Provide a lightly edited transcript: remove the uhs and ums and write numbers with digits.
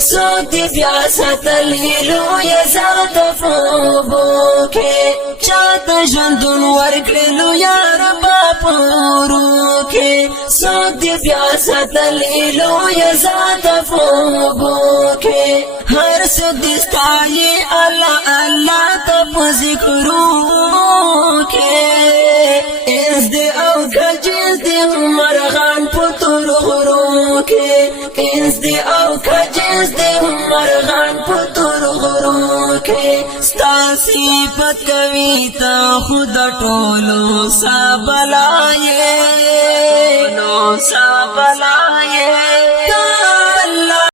سوک دی بیا ساتلی لوی ذات خوبو کے چاہتا جندون ورکلو یا ربا پورو کے سوک دی بیا ساتلی لوی ذات خوبو کے ہر سدستائی اللہ اللہ تب ذکرو کے اس دے او کجز دے مرغان پتر غرو کے اس دے او کجز دے مرغان پتر غرو کے ستا صفت کوي تا خود ټولو سبلائے